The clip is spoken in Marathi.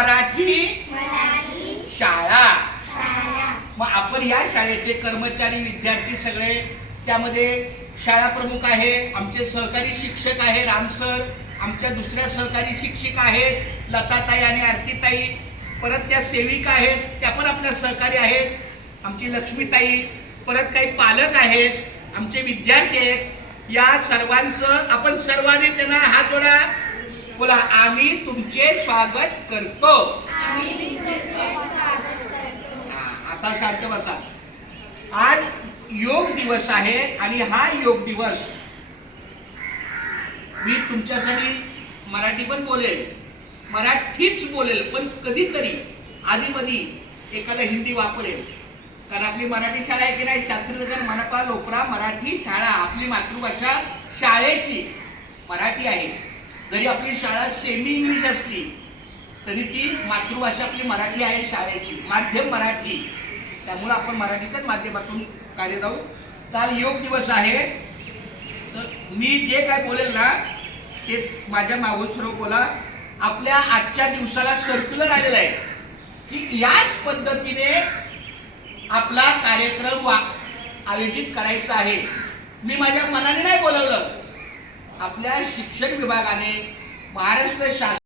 मराठी शाळा। मग आपण या शाळेचे कर्मचारी विद्यार्थी सगळे, त्यामध्ये शाळा प्रमुख आहे, आमचे सहकारी शिक्षक आहे राम सर, आमच्या दुसऱ्या सहकारी शिक्षिक आहेत लताताई आणि आरतीताई, परत त्या सेविका आहेत त्या पण आपल्या सहकारी आहेत, आमची लक्ष्मीताई, परत काही पालक आहेत, आमचे विद्यार्थी आहेत। या सर्वांचं आपण सर्वांनी त्यांना हात जोडा, बोला आम्ही तुमचे स्वागत करतो। आता शांत बसा। आज योग दिवस आहे आणि हा योग दिवस मी तुमच्यासाठी मराठी पण बोलेल, मराठीच बोलेल, पण कधीतरी आधीमधी एखादा हिंदी वापरेल, कारण आपली मराठी शाळा आहे की नाही, शास्त्रीनगर मनपा लोपरा मराठी शाळा, आपली मातृभाषा शाळेची मराठी आहे। जरी आपली शाळा सेमी इंग्लिश असली तरी ती मातृभाषा आपली मराठी आहे, शाळेची माध्यम मराठी, त्यामुळे आपण मराठीच्याच माध्यमातून कार्य जाऊ। काल योग दिवस आहे, तर मी जे काय बोलेल ना ते माझ्या मागून सर्व बोला। आपल्या आजच्या दिवसाला सर्क्युलर आलेला आहे की याच पद्धतीने आपला कार्यक्रम आयोजित करायचा आहे। मी माझ्या मनाने नाही बोलवलं, आपल्या शिक्षण विभागाने, महाराष्ट्र शासन